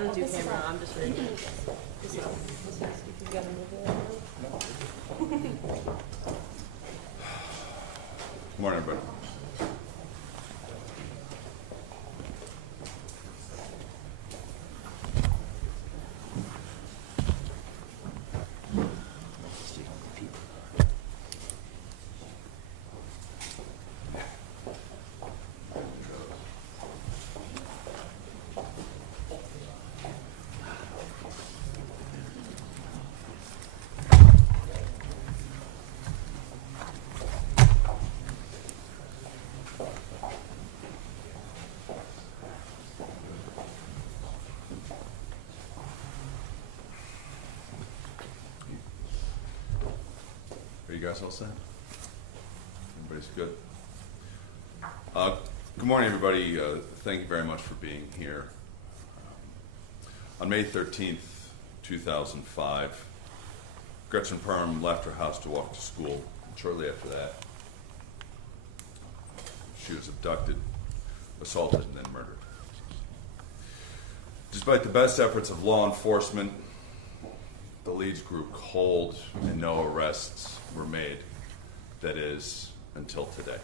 don't do camera, I'm just reading. You gotta move it. Good morning, everybody. Are you guys all set? Everybody's good? Good morning, everybody. Thank you very much for being here. On May 13th, 2005, Gretchen Perm left her house to walk to school. And shortly after that, she was abducted, assaulted, and then murdered. Despite the best efforts of law enforcement, the leads grew cold and no arrests were made. That is, until today.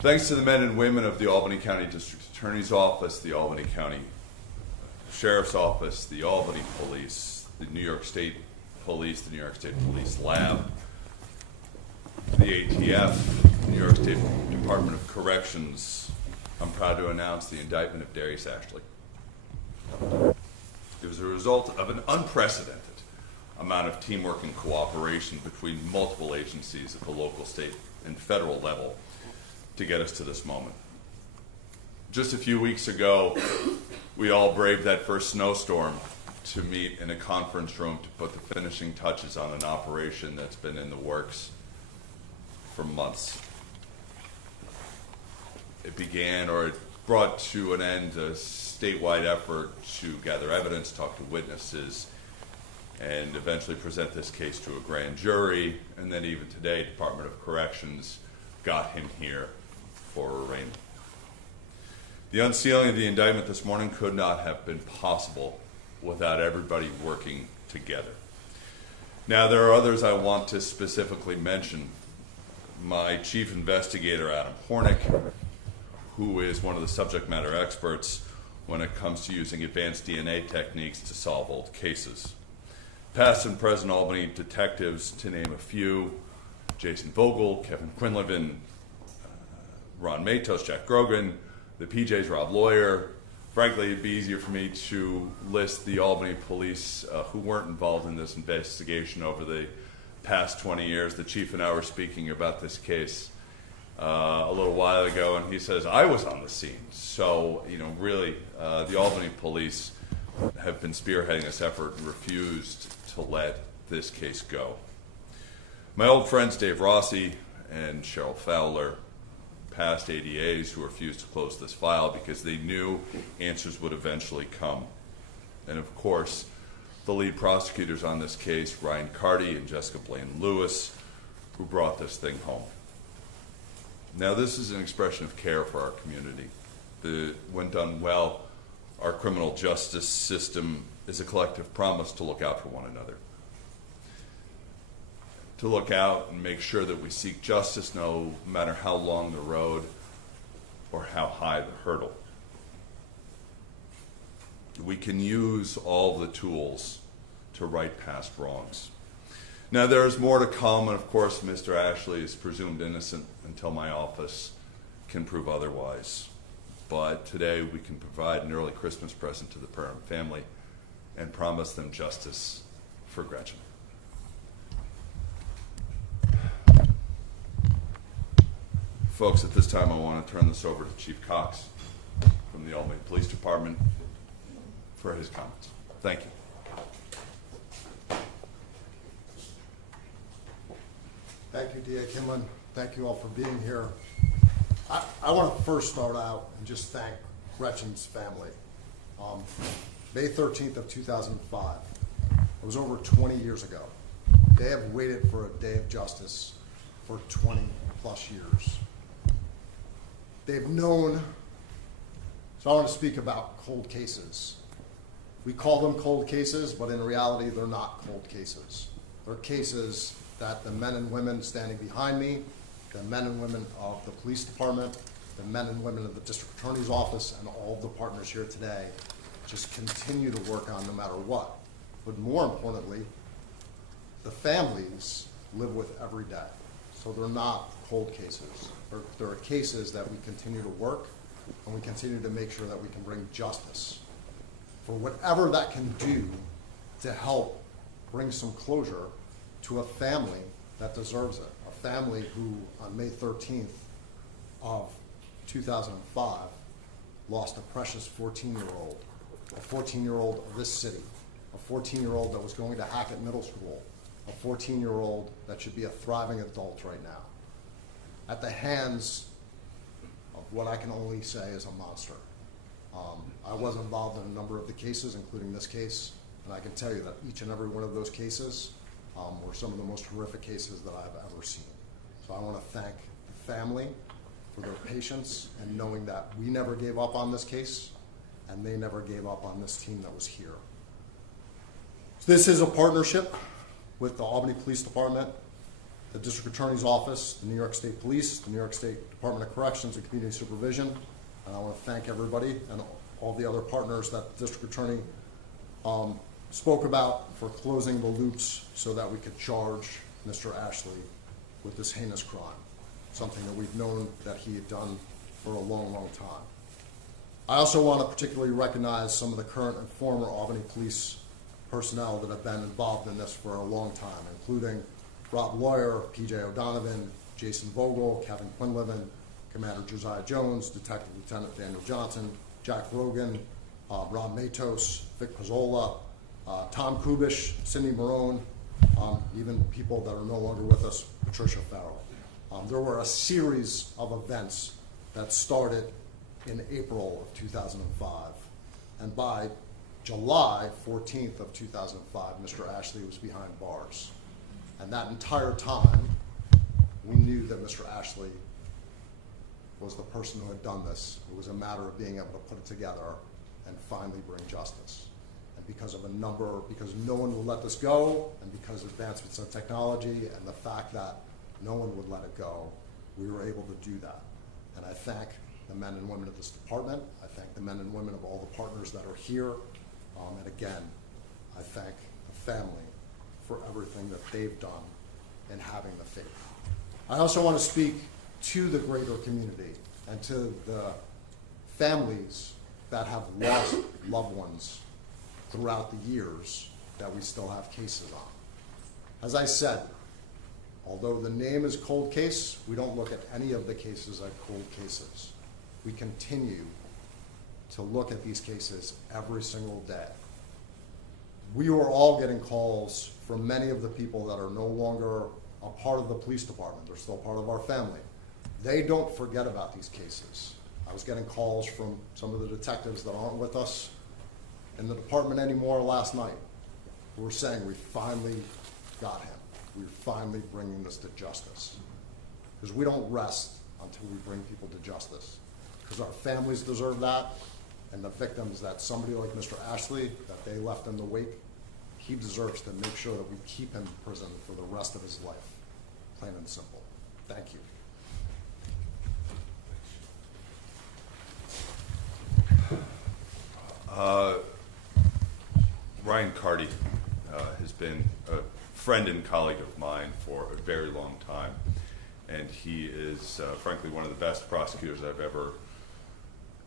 Thanks to the men and women of the Albany County District Attorney's Office, the Albany County Sheriff's Office, the Albany Police, the New York State Police, the New York State Police Lab, the ATF, the New York State Department of Corrections, I'm proud to announce the indictment of Darius Ashley. It was a result of an unprecedented amount of teamwork and cooperation between multiple agencies at the local, state, and federal level to get us to this moment. Just a few weeks ago, we all braved that first snowstorm to meet in a conference room to put the finishing touches on an operation that's been in the works for months. It began, or it brought to an end, a statewide effort to gather evidence, talk to witnesses, and eventually present this case to a grand jury. And then even today, Department of Corrections got him here for arraignment. The unsealing of the indictment this morning could not have been possible without everybody working together. Now, there are others I want to specifically mention. My chief investigator, Adam Hornick, who is one of the subject matter experts when it comes to using advanced DNA techniques to solve old cases. Past and present Albany detectives, to name a few: Jason Vogel, Kevin Quinlivan, Ron Matos, Jack Grogan, the PJ's Rob Lawyer. Frankly, it'd be easier for me to list the Albany police who weren't involved in this investigation over the past 20 years. The chief and I were speaking about this case a little while ago, and he says, I was on the scene. So, really, the Albany police have been spearheading this effort and refused to let this case go. My old friends Dave Rossi and Cheryl Fowler, past ADAs who refused to close this file because they knew answers would eventually come. And of course, the lead prosecutors on this case, Ryan Carty and Jessica Blaine Lewis, who brought this thing home. Now, this is an expression of care for our community. When done well, our criminal justice system is a collective promise to look out for one another. To look out and make sure that we seek justice no matter how long the road or how high the hurdle. We can use all the tools to right past wrongs. Now, there's more to come, and of course, Mr. Ashley is presumed innocent until my office can prove otherwise. But today, we can provide an early Christmas present to the Perham family and promise them justice for Gretchen. Folks, at this time, I want to turn this over to Chief Cox from the Albany Police Department for his comments. Thank you. Thank you, D.A. Kimlin. Thank you all for being here. I want to first start out and just thank Gretchen's family. May 13th of 2005, it was over 20 years ago. They have waited for a day of justice for 20 plus years. They've known So I want to speak about cold cases. We call them cold cases, but in reality, they're not cold cases. They're cases that the men and women standing behind me, the men and women of the police department, the men and women of the district attorney's office, and all of the partners here today just continue to work on no matter what. But more importantly, the families live with every day. So they're not cold cases. They're cases that we continue to work, and we continue to make sure that we can bring justice for whatever that can do to help bring some closure to a family that deserves it. A family who, on May 13th of 2005, lost a precious 14-year-old, a 14-year-old of this city, a 14-year-old that was going to Hackett Middle School, a 14-year-old that should be a thriving adult right now, at the hands of what I can only say is a monster. I was involved in a number of the cases, including this case, and I can tell you that each and every one of those cases were some of the most horrific cases that I've ever seen. So I want to thank the family for their patience and knowing that we never gave up on this case, and they never gave up on this team that was here. So this is a partnership with the Albany Police Department, the District Attorney's Office, the New York State Police, the New York State Department of Corrections and Community Supervision, and I want to thank everybody and all the other partners that the District Attorney spoke about for closing the loops so that we could charge Mr. Ashley with this heinous crime, something that we've known that he had done for a long, long time. I also want to particularly recognize some of the current and former Albany Police personnel that have been involved in this for a long time, including Rob Lawyer, P.J. O'Donovan, Jason Vogel, Kevin Quinlivan, Commander Josiah Jones, Detective Lieutenant Daniel Johnson, Jack Rogan, Ron Matos, Vic Pizzola, Tom Kubish, Cindy Marone, even people that are no longer with us, Patricia Farrell. There were a series of events that started in April of 2005, and by July 14th of 2005, Mr. Ashley was behind bars. And that entire time, we knew that Mr. Ashley was the person who had done this. It was a matter of being able to put it together and finally bring justice. And because no one would let this go, and because of advancements in technology and the fact that no one would let it go, we were able to do that. And I thank the men and women of this department. I thank the men and women of all the partners that are here. And again, I thank the family for everything that they've done in having the faith. I also want to speak to the greater community and to the families that have lost loved ones throughout the years that we still have cases on. As I said, although the name is cold case, we don't look at any of the cases as cold cases. We continue to look at these cases every single day. We were all getting calls from many of the people that are no longer a part of the police department. They're still part of our family. They don't forget about these cases. I was getting calls from some of the detectives that aren't with us in the department anymore last night who were saying, we finally got him. We're finally bringing this to justice. Because we don't rest until we bring people to justice. Because our families deserve that, and the victims that somebody like Mr. Ashley, that they left in the wake, he deserves to make sure that we keep him in prison for the rest of his life. Plain and simple. Thank you. Ryan Carty has been a friend and colleague of mine for a very long time, and he is frankly one of the best prosecutors I've ever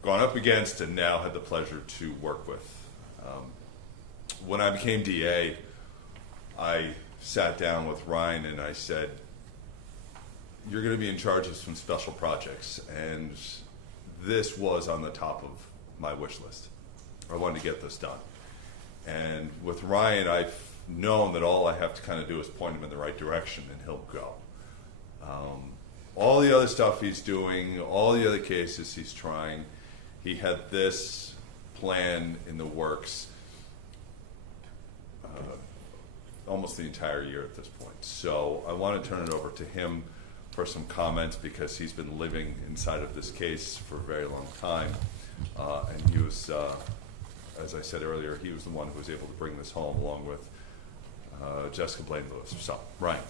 gone up against and now had the pleasure to work with. When I became DA, I sat down with Ryan and I said, you're going to be in charge of some special projects, and this was on the top of my wish list. I wanted to get this done. And with Ryan, I've known that all I have to kind of do is point him in the right direction and he'll go. All the other stuff he's doing, all the other cases he's trying, he had this plan in the works almost the entire year at this point. So I want to turn it over to him for some comments because he's been living inside of this case for a very long time. was, as I said earlier, he was the one who was able to bring this home along with Jessica Blaine-Lewis. So, Ryan.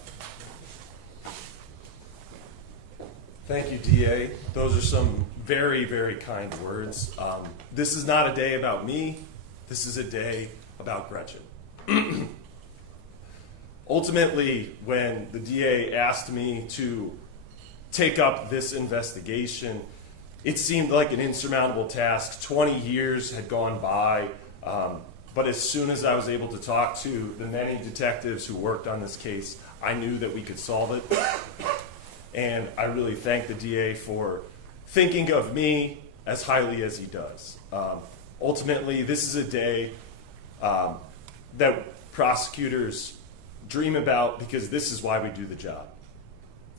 Thank you, DA. Those are some very, very kind words. This is not a day about me. This is a day about Gretchen. Ultimately, when the DA asked me to take up this investigation, it seemed like an insurmountable task. 20 years had gone by, but as soon as I was able to talk to the many detectives who worked on this case, I knew that we could solve it. And I really thank the DA for thinking of me as highly as he does. Ultimately, this is a day that prosecutors dream about, because this is why we do the job: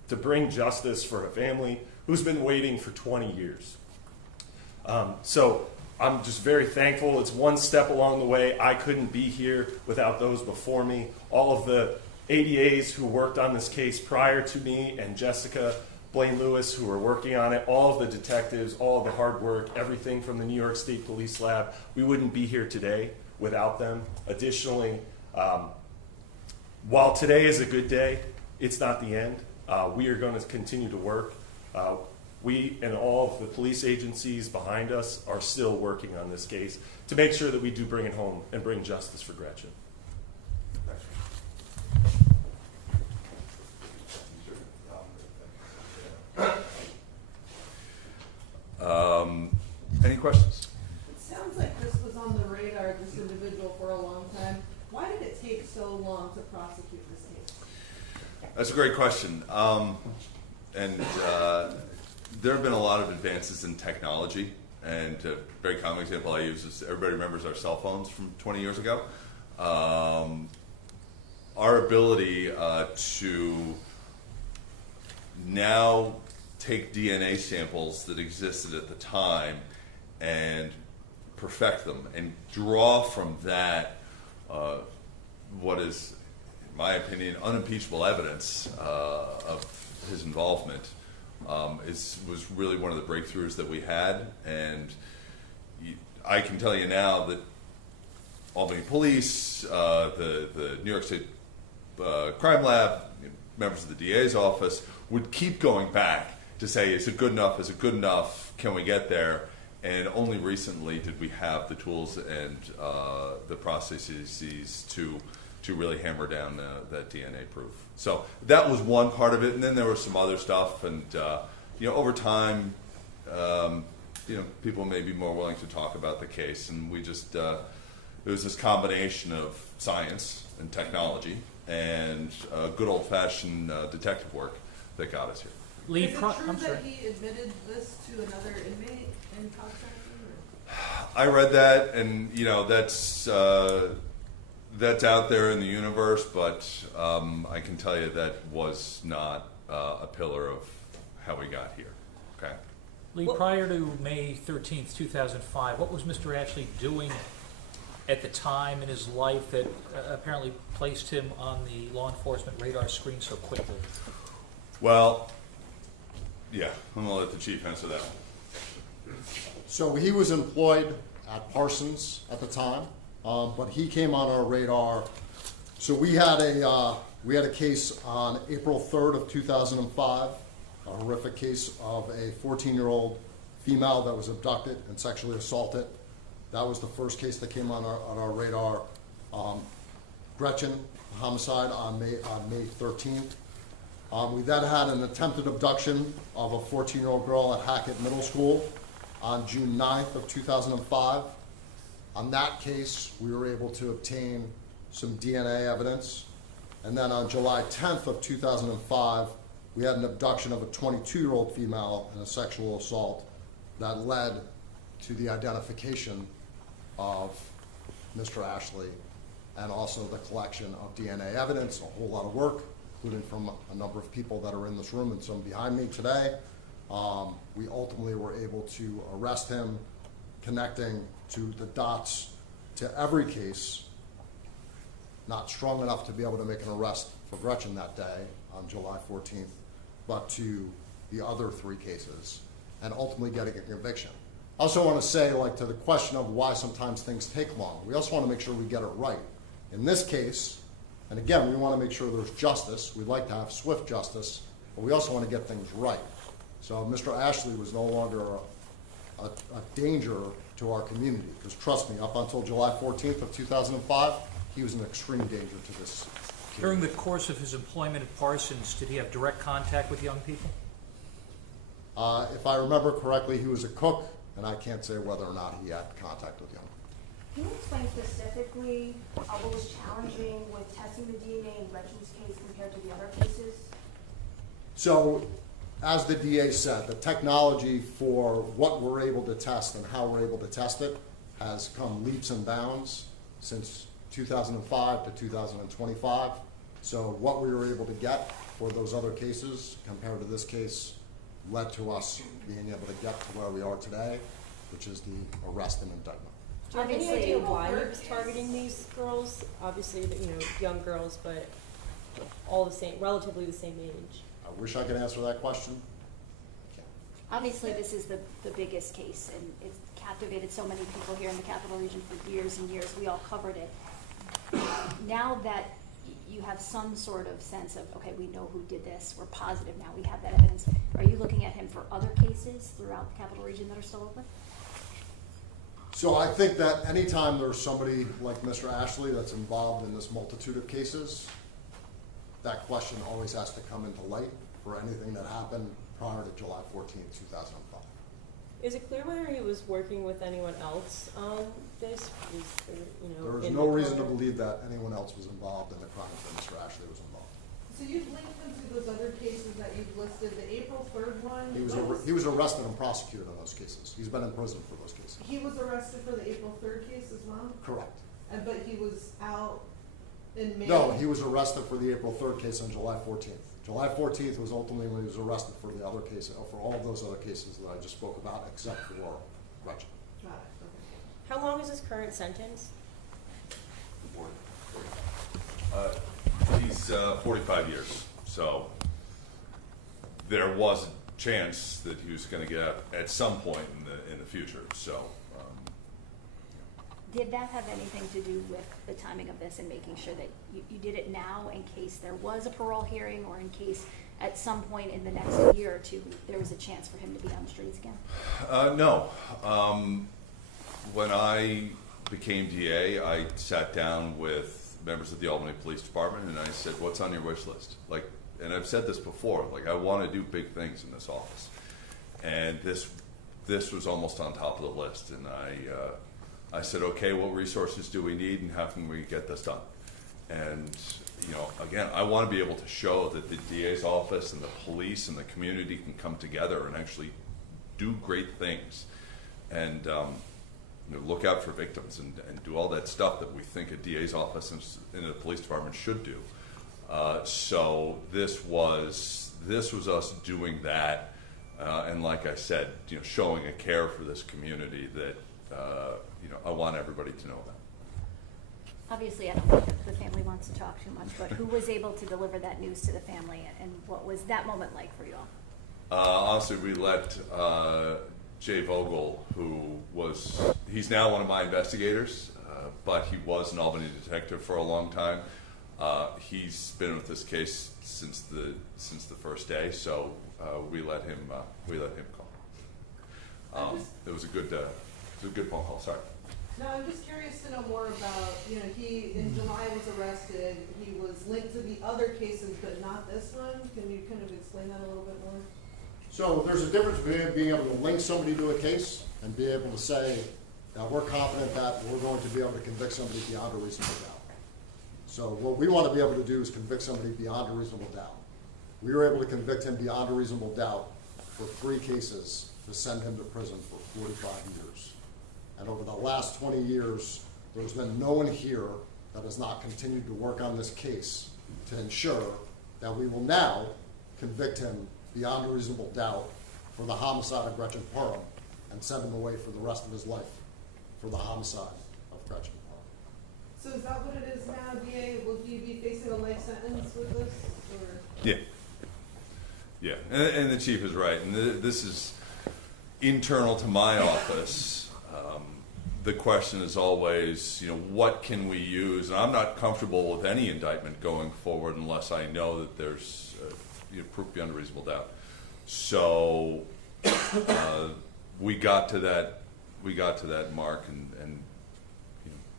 to bring justice for a family who's been waiting for 20 years. So I'm just very thankful. It's one step along the way. I couldn't be here without those before me. All of the ADAs who worked on this case prior to me, and Jessica Blaine-Lewis who were working on it, all of the detectives, all of the hard work, everything from the New York State Police Lab. We wouldn't be here today without them. Additionally, while today is a good day, it's not the end. We are going to continue to work. We and all of the police agencies behind us are still working on this case to make sure that we do bring it home and bring justice for Gretchen. Any questions? It sounds like this was on the radar of this individual for a long time. Why did it take so long to prosecute this case? That's a great question. There have been a lot of advances in technology, and a very common example I use is everybody remembers our cell phones from 20 years ago. Our ability to now take DNA samples that existed at the time and perfect them and draw from that what is, in my opinion, unimpeachable evidence of his involvement was really one of the breakthroughs that we had. And I can tell you now that Albany Police, the New York State Crime Lab, members of the DA's office would keep going back to say, is it good enough? Is it good enough? Can we get there? And only recently did we have the tools and the processes to really hammer down that DNA proof. So that was one part of it, and then there was some other stuff. And over time, people may be more willing to talk about the case, and we just it was this combination of science and technology and good old-fashioned detective work that got us here. Is it true that he admitted this to another inmate in Prosecution? I read that, and that's out there in the universe, but I can tell you that was not a pillar of how we got here. Okay. Lee, prior to May 13th, 2005, what was Mr. Ashley doing at the time in his life that apparently placed him on the law enforcement radar screen so quickly? Well, yeah, I'm going to let the chief answer that one. So he was employed at Parsons at the time, but he came on our radar. So we had a case on April 3rd of 2005, a horrific case of a 14-year-old female that was abducted and sexually assaulted. That was the first case that came on our radar. Gretchen, homicide on May 13th. We then had an attempted abduction of a 14-year-old girl at Hackett Middle School on June 9th of 2005. On that case, we were able to obtain some DNA evidence. And then on July 10th of 2005, we had an abduction of a 22-year-old female and a sexual assault that led to the identification of Mr. Ashley and also the collection of DNA evidence, a whole lot of work, including from a number of people that are in this room and some behind me today. We ultimately were able to arrest him, connecting to the dots to every case, not strong enough to be able to make an arrest for Gretchen that day on July 14th, but to the other three cases, and ultimately getting a conviction. I also want to say, like, to the question of why sometimes things take long, we also want to make sure we get it right. In this case, and again, we want to make sure there's justice. We'd like to have swift justice, but we also want to get things right. So Mr. Ashley was no longer a danger to our community, because trust me, up until July 14th of 2005, he was an extreme danger to this community. During the course of his employment at Parsons, did he have direct contact with young people? If I remember correctly, he was a cook, and I can't say whether or not he had contact with young people. Can you explain specifically what was challenging with testing the DNA in Gretchen's case compared to the other cases? So, as the DA said, the technology for what we're able to test and how we're able to test it has come leaps and bounds since 2005 to 2025. So what we were able to get for those other cases compared to this case led to us being able to get to where we are today, which is the arrest and indictment. Do you have any Obviously, idea why he work was targeting these girls? Obviously, young girls, but all the same, relatively the same age. I wish I could answer that question. I can't. Obviously, this is the biggest case, and it's captivated so many people here in the Capital Region for years and years. We all covered it. Now that you have some sort of sense of, okay, we know who did this, we're positive now, we have that evidence, are you looking at him for other cases throughout the Capital Region that are still open? So I think that anytime there's somebody like Mr. Ashley that's involved in this multitude of cases, that question always has to come into light for anything that happened prior to July 14th, 2005. Is it clear whether he was working with anyone else on this? There is in no the reason to crime? believe that anyone else was involved in the crime that Mr. Ashley was involved. So you've linked them to those other cases that you've listed, the April 3rd one? He was arrested and prosecuted on those cases. He's been in prison for those cases. He was arrested for the April 3rd case as well? Correct. But he was out in May? No, he was arrested for the April 3rd case on July 14th. July 14th was ultimately when he was arrested for the other case, for all of those other cases that I just spoke about, except for Gretchen. Got it, okay. How long is his current sentence? He's 45 years, so there was a chance that he was going to get out at some point in the future. So, Did that have anything to do with the timing of this and making sure that you did it now in case there was a parole hearing, or in case at some point in the next year or two there was a chance for him to be on the streets again? no. When I became DA, I sat down with members of the Albany Police Department and I said, "What's on your wish list?" And I've said this before. I want to do big things in this office, and this was almost on top of the list. And I said, "Okay, what resources do we need, and how can we get this done?" And again, I want to be able to show that the DA's office and the police and the community can come together and actually do great things, and look out for victims and do all that stuff that we think a DA's office and the police department should do. So this was us doing that, and like I said, showing a care for this community that I want everybody to know that. Obviously, I don't think that the family wants to talk too much, but who was able to deliver that news to the family, and what was that moment like for you all? Honestly, we let Jay Vogel, he's now one of my investigators, but he was an Albany detective for a long time. He's been with this case since the first day, so we let him call. It was a good phone call. Sorry. No, I'm just curious to know more about, he in July was arrested, he was linked to the other cases, but not this one. Can you kind of explain that a little bit more? So there's a difference between being able to link somebody to a case and be able to say that we're confident that we're going to be able to convict somebody beyond a reasonable doubt. So what we want to be able to do is convict somebody beyond a reasonable doubt. We were able to convict him beyond a reasonable doubt for 3 cases to send him to prison for 45 years. And over the last 20 years, there's been no one here that has not continued to work on this case to ensure that we will now convict him beyond a reasonable doubt for the homicide of Gretchen Parham and send him away for the rest of his life for the homicide of Gretchen Parham. So is that what it is now, DA? Will he be facing a life sentence with this, or? Yeah, and the chief is right, and this is internal to my office, the question is always, what can we use? And I'm not comfortable with any indictment going forward unless I know that there's proof beyond a reasonable doubt. So we got to that mark, and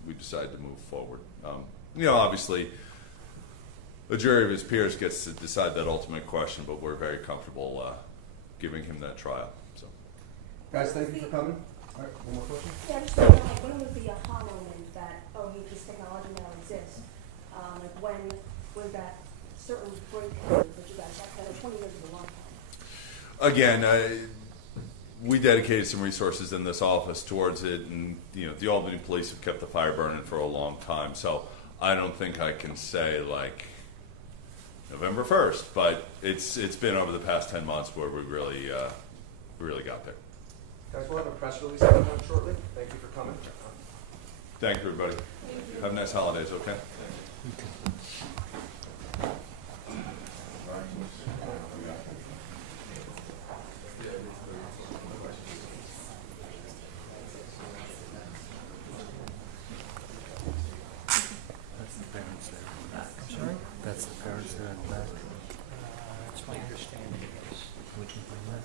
we decided to move forward. Obviously, the jury of his peers gets to decide that ultimate question, but we're very comfortable giving him that trial. So, Guys, thank you for coming. All right, one more question? Yeah, just wondering, like, when was the aha moment that, oh, this technology now exists? Like, when was that certain breakthrough that you guys had? 20 years is a long time. Again, we dedicated some resources in this office towards it, and the Albany police have kept the fire burning for a long time. So I don't think I can say like November 1st, but it's been over the past 10 months where we really got there. Guys, we'll have a press release coming out shortly. Thank you for coming. Thank you, everybody. Have nice holidays, okay? Sorry? That's the parents there in the back. That's my understanding, yes. We can find that.